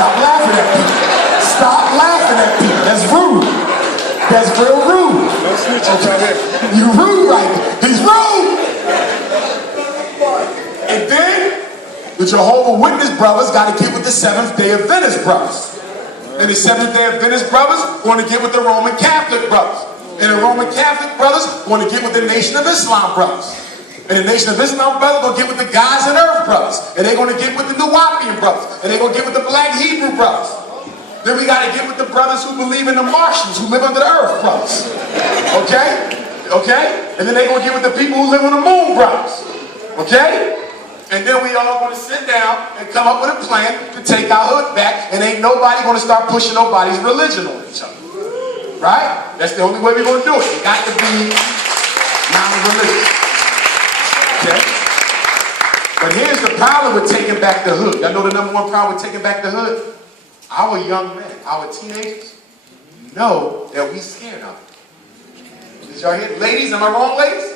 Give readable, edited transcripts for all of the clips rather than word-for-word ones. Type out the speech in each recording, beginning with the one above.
Stop laughing at people. Stop laughing at people. That's rude. That's real rude. No snitching out here. You rude right there. He's rude. And then the Jehovah's Witness brothers got to get with the Seventh-day Adventist brothers. And the Seventh-day Adventist brothers want to get with the Roman Catholic brothers. And the Roman Catholic brothers want to get with the Nation of Islam brothers. And the Nation of Islam brothers going to get with the Guys and Earth brothers. And they're going to get with the Nuwapian brothers. And they're going to get with the Black Hebrew brothers. Then we got to get with the brothers who believe in the Martians, who live under the earth brothers. Okay? Okay? And then they're going to get with the people who live on the moon brothers. Okay? And then we all going to sit down and come up with a plan to take our hood back, and ain't nobody going to start pushing nobody's religion on each other. Right? That's the only way we're going to do it. It got to be non-religious. Okay? But here's the problem with taking back the hood. Y'all know the number one problem with taking back the hood? Our young men, our teenagers, know that we scared of them. Did y'all hear? Ladies, am I wrong, ladies?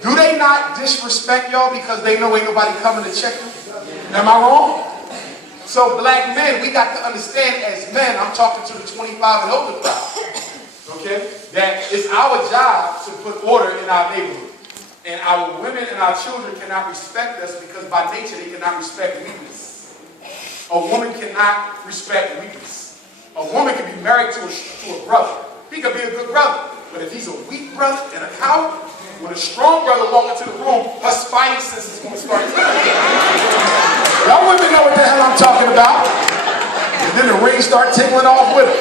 Do they not disrespect y'all because they know ain't nobody coming to check them? Am I wrong? So black men, we got to understand as men, I'm talking to the 25 and older crowd, okay, that it's our job to put order in our neighborhood. And our women and our children cannot respect us because by nature they cannot respect weakness. A woman cannot respect weakness. A woman can be married to a brother. He could be a good brother. But if he's a weak brother and a coward, when a strong brother walks into the room, her spidey sense is going to start. Y'all women know what the hell I'm talking about. And then the rings start tickling off with her.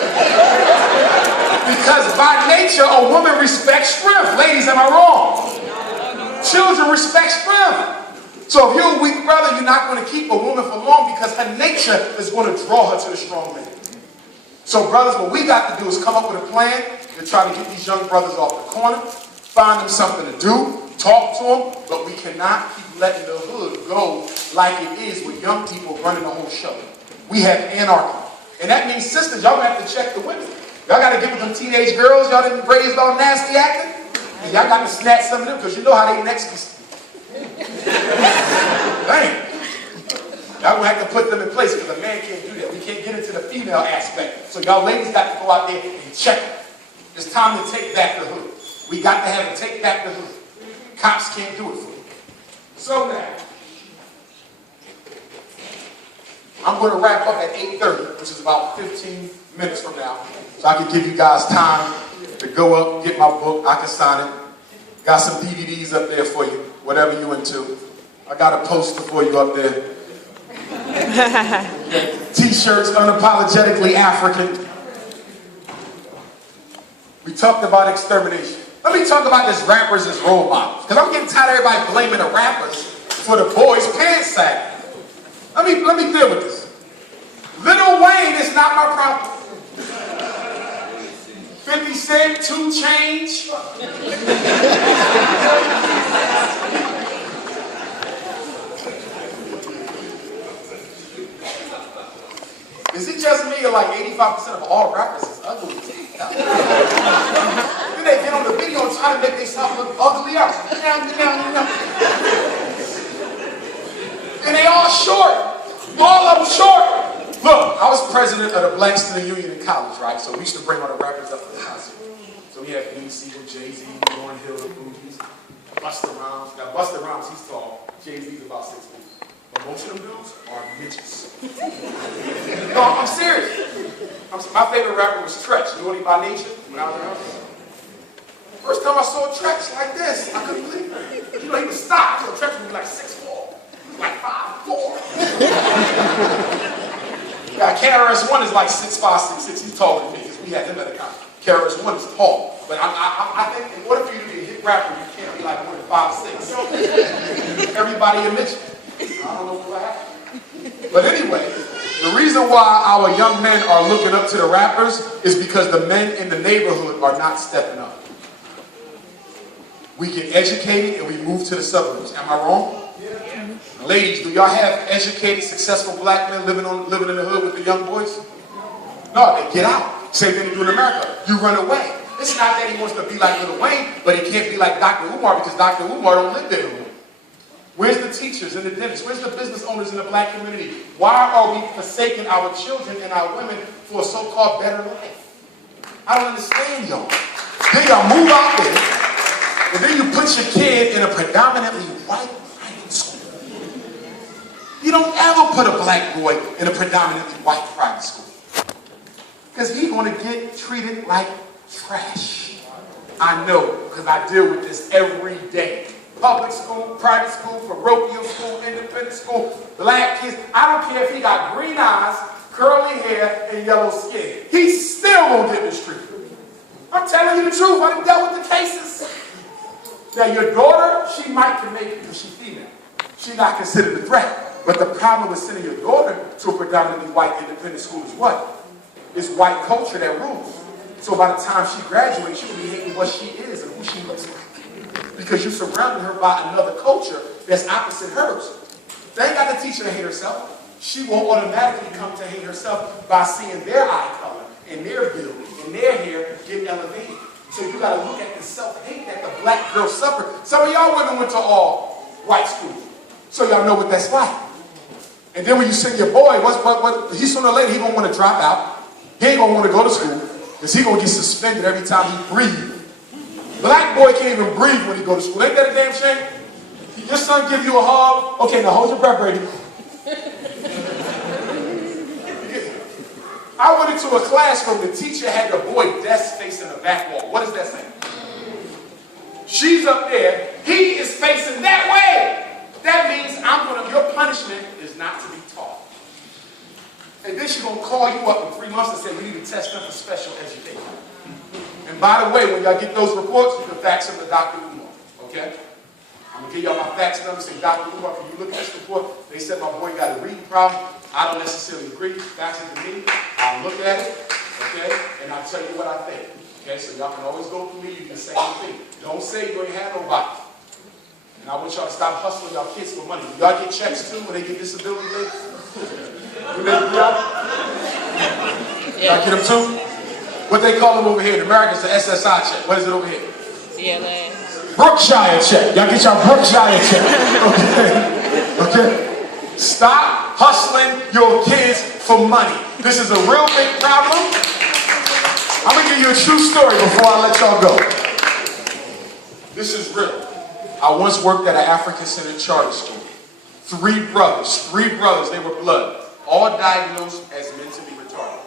Because by nature, a woman respects strength. Ladies, am I wrong? Children respect strength. So if you're a weak brother, you're not going to keep a woman for long because her nature is going to draw her to the strong man. So brothers, what we got to do is come up with a plan to try to get these young brothers off the corner, find them something to do, talk to them, but we cannot keep letting the hood go like it is with young people running the whole show. We have anarchy. And that means, sisters, y'all have to check the women. Y'all got to get with them teenage girls y'all didn't raised all nasty acting. And y'all got to snatch some of them because you know how they next be. Dang. Y'all gonna have to put them in place because a man can't do that. We can't get into the female aspect. So y'all ladies got to go out there and check it. It's time to take back the hood. We got to have a take back the hood. Cops can't do it for you. So now, I'm going to wrap up at 8:30, which is about 15 minutes from now. So I can give you guys time to go up, get my book, I can sign it. Got some DVDs up there for you, whatever you into. I got a poster for you up there. T-shirts, unapologetically African. We talked about extermination. Let me talk about this rappers as role models. Because I'm getting tired of everybody blaming the rappers for the boys' pants sagging. Let me deal with this. Lil Wayne is not my problem. 50 Cent, 2 Chainz. Is it just me or like 85% of all rappers is ugly? Then they get on the video and try to make themselves look uglier. And they all short. All of them short. Look, I was president of the Black Student Union in college, right? So we used to bring all the rappers up to the house. So we had Beanie with Jay-Z, Lauryn Hill, the Boogies, Busta Rhymes. Now Busta Rhymes, he's tall. Jay-Z's about 6 feet. But most of them dudes are midgets. No, I'm serious. My favorite rapper was Tretch. You know what he by nature? When I was around. First time I saw Tretch like this, I couldn't believe it. You know, he was stopped. So Tretch would be like 6'4". He was like 5'4". Now, KRS-One is like 6'5", 6'6". He's taller than me because we had him at the time. KRS-One is tall. But I think in order for you to be a hit rapper, you can't be like more than 5'6". Everybody a midget. I don't know what happened. But anyway, the reason why our young men are looking up to the rappers is because the men in the neighborhood are not stepping up. We get educated and we move to the suburbs. Am I wrong? Ladies, do y'all have educated, successful black men living in the hood with the young boys? No, they get out. Same thing they do in America. You run away. It's not that he wants to be like Lil Wayne, but he can't be like Dr. Umar because Dr. Umar don't live there anymore. Where's the teachers and the dentists? Where's the business owners in the black community? Why are we forsaking our children and our women for a so-called better life? I don't understand y'all. Then y'all move out there, and then you put your kid in a predominantly white private school. You don't ever put a black boy in a predominantly white private school. Because he's going to get treated like trash. I know, because I deal with this every day. Public school, private school, parochial school, independent school, black kids. I don't care if he got green eyes, curly hair, and yellow skin. He still won't get mistreated. I'm telling you the truth. I done dealt with the cases. Now, your daughter, she might can make it because she's female. She's not considered a threat. But the problem with sending your daughter to a predominantly white independent school is what? It's white culture that rules. So by the time she graduates, she'll be hating what she is and who she looks like. Because you surrounded her by another culture that's opposite hers. They ain't got to teach her to hate herself. She will automatically come to hate herself by seeing their eye color and their build and their hair get elevated. So you got to look at the self-hate that the black girl suffered. Some of y'all women went to all white schools. So y'all know what that's like. And then when you send your boy, he's sooner or later, he going to want to drop out. He ain't going to want to go to school because he going to get suspended every time he breathes. Black boy can't even breathe when he go to school. Ain't that a damn shame? Your son give you a hug. Okay, now hold your breath, Brady. I went into a classroom. The teacher had the boy desk facing the back wall. What does that say? She's up there. He is facing that way. That means your punishment is not to be taught. And then she's going to call you up in 3 months and say, we need to test them for special education. And by the way, when y'all get those reports, you can fax them to Dr. Umar. Okay? I'm going to give y'all my fax number. Say, Dr. Umar, can you look at this report? They said my boy got a reading problem. I don't necessarily agree. Fax it to me. I'll look at it. Okay? And I'll tell you what I think. Okay? So y'all can always go through me. You can say anything. Don't say you ain't had nobody. And I want y'all to stop hustling y'all kids for money. Do y'all get checks too when they get disability leave? Do they do y'all? Y'all get them too? What they call them over here in America is the SSI check. What is it over here? CLA. Brookshire check. Y'all get y'all Brookshire check. Okay? Okay? Stop hustling your kids for money. This is a real big problem. I'm going to give you a true story before I let y'all go. This is real. I once worked at an African-centered charter school. Three brothers, they were blood, all diagnosed as mentally retarded,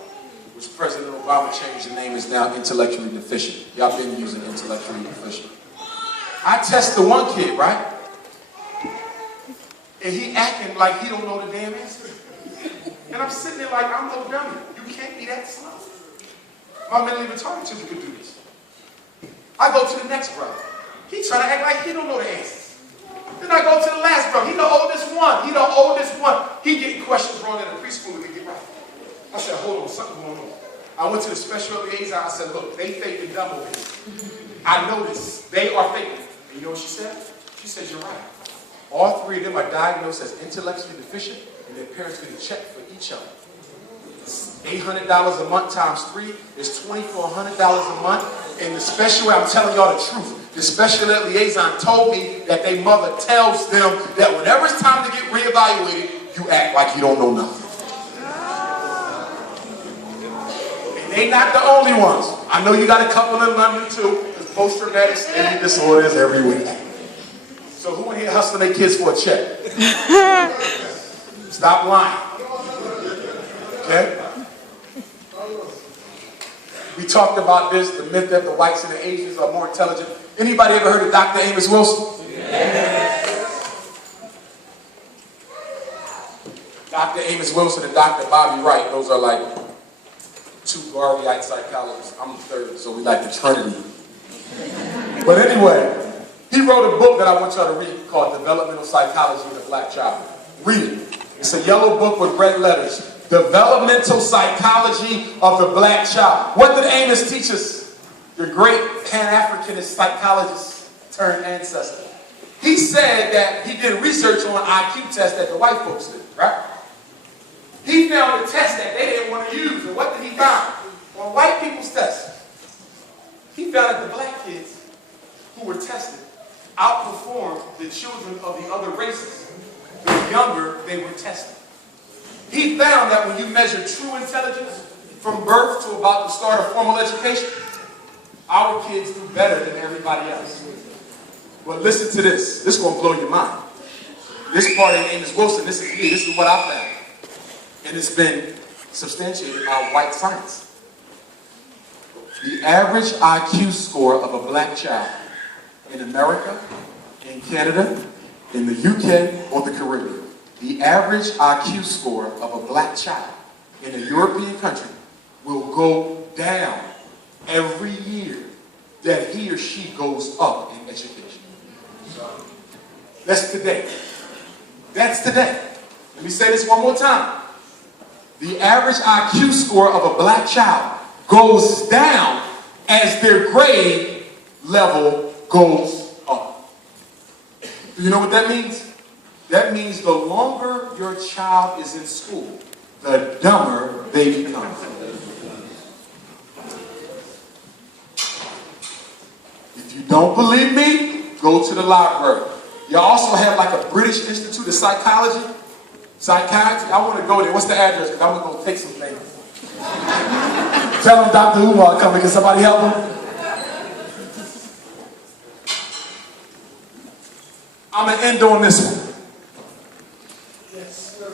which President Obama changed the name, is now intellectually deficient. Y'all been using intellectually deficient. I tested one kid, right? And he acting like he don't know the damn answer. And I'm sitting there like, I'm no dummy. You can't be that slow. My mentally retarded children could do this. I go to the next brother. He trying to act like he don't know the answers. Then I go to the last brother. He the oldest one. He getting questions wrong at a preschool to get right. I said, hold on, something going on. I went to the special liaison. I said, look, they fake and dumb over here. I know this. They are fake. And you know what she said? She said, you're right. All three of them are diagnosed as intellectually deficient, and their parents get a check for each of them. $800 a month times 3 is $2,400 a month. And the special, I'm telling y'all the truth, the special ed liaison told me that their mother tells them that whenever it's time to get reevaluated, you act like you don't know nothing. And they not the only ones. I know you got a couple in London too, because post-traumatic slave disorder is every week. So who in here hustling their kids for a check? Stop lying. Okay? We talked about this, the myth that the whites and the Asians are more intelligent. Anybody ever heard of Dr. Amos Wilson? Yes. Dr. Amos Wilson and Dr. Bobby Wright, those are like two Garveyite psychologists. I'm the third, so we like the Trinity. But anyway, he wrote a book that I want y'all to read called Developmental Psychology of the Black Child. Read it. It's a yellow book with red letters. Developmental Psychology of the Black Child. What did Amos teach us? Your great Pan-Africanist psychologist turned ancestor. He said that he did research on IQ tests that the white folks did, right? He found a test that they didn't want to use. And what did he find? On white people's tests, he found that the black kids who were tested outperformed inform the children of the other races, the younger they were tested. He found that when you measure true intelligence from birth to about the start of formal education, our kids do better than everybody else. But listen to this. This is going to blow your mind. This part ain't Amos Wilson. This is me. This is what I found. And it's been substantiated by white science. The average IQ score of a black child in America, in Canada, in the UK, or the Caribbean, the average IQ score of a black child in a European country will go down every year that he or she goes up in education. That's today. That's today. Let me say this one more time. The average IQ score of a black child goes down as their grade level goes up. Do you know what that means? That means the longer your child is in school, the dumber they become. If you don't believe me, go to the library. You also have like a British Institute of Psychiatry. I want to go there. What's the address? Because I'm going to go take some things. Tell them Dr. Umar coming. Can somebody help him? I'm going to end on this one.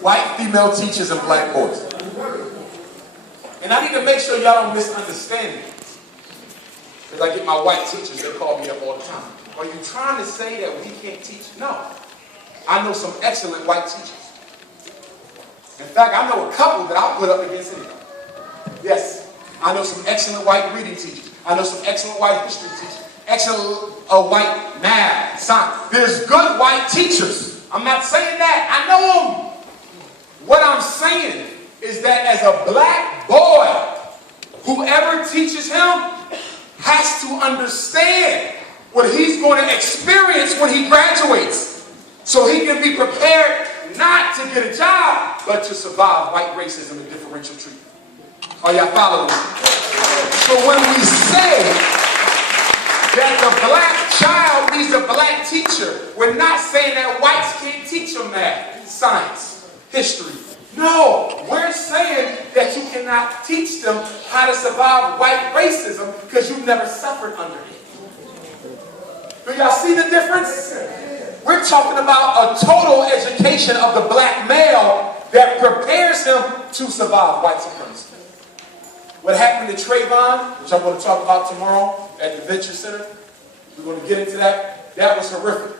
White female teachers and black boys. And I need to make sure y'all don't misunderstand me. Because I get my white teachers, they call me up all the time. Are you trying to say that we can't teach? No. I know some excellent white teachers. In fact, I know a couple that I'll put up against anybody. Yes, I know some excellent white reading teachers. I know some excellent white history teachers. Excellent white math, science. There's good white teachers. I'm not saying that. I know them. What I'm saying is that as a black boy, whoever teaches him has to understand what he's going to experience when he graduates, so he can be prepared not to get a job, but to survive white racism and differential treatment. Are y'all following me? So when we say that the black child needs a black teacher, we're not saying that whites can't teach them math, science, history. No, we're saying that you cannot teach them how to survive white racism because you've never suffered under it. Do y'all see the difference? We're talking about a total education of the black male that prepares him to survive white supremacy. What happened to Trayvon, which I'm going to talk about tomorrow at the Venture Center, we're going to get into that. That was horrific.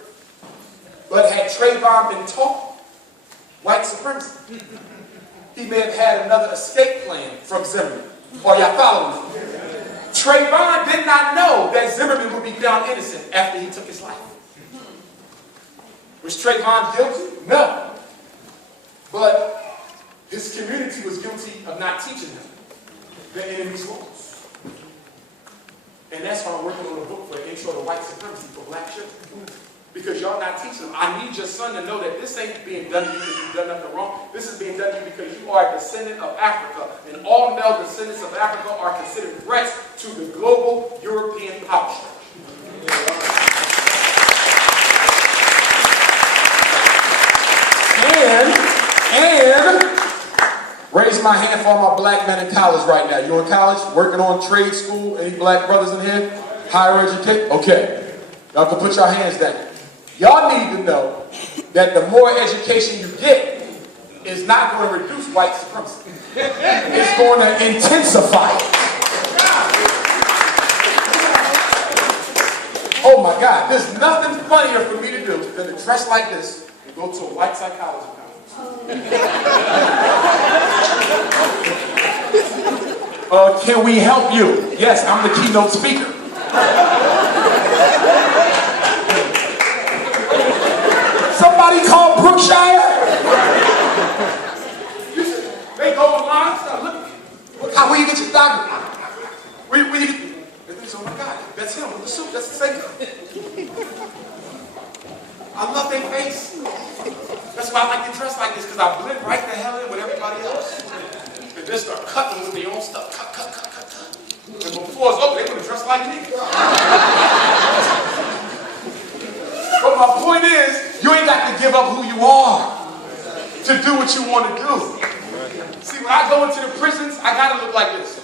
But had Trayvon been taught white supremacy, he may have had another escape plan from Zimmerman. Are y'all following me? Trayvon did not know that Zimmerman would be found innocent after he took his life. Was Trayvon guilty? No. But his community was guilty of not teaching him the enemy's laws. And that's why I'm working on a book for Intro to White Supremacy for black children. Because y'all not teaching them. I need your son to know that this ain't being done to you because you've done nothing wrong. This is being done to you because you are a descendant of Africa. And all male descendants of Africa are considered threats to the global European power structure. And raise my hand for all my black men in college right now. You in college? Working on trade school? Any black brothers in here? Higher education? Okay. Y'all can put your hands down. Y'all need to know that the more education you get is not going to reduce white supremacy. It's going to intensify it. Oh my God, there's nothing funnier for me to do than to dress like this and go to a white psychology conference. Can we help you? Yes, I'm the keynote speaker. Somebody call Brookshire? They go online and start looking. Where you get your doctor? Where you get? Oh my God, that's him with the suit. That's the same guy. I love their face. That's why I like to dress like this, because I blend right the hell in with everybody else. And they start cutting with their own stuff. Cut. And before it's over, they want to dress like me. But my point is, you ain't got to give up who you are to do what you want to do. See, when I go into the prisons, I got to look like this.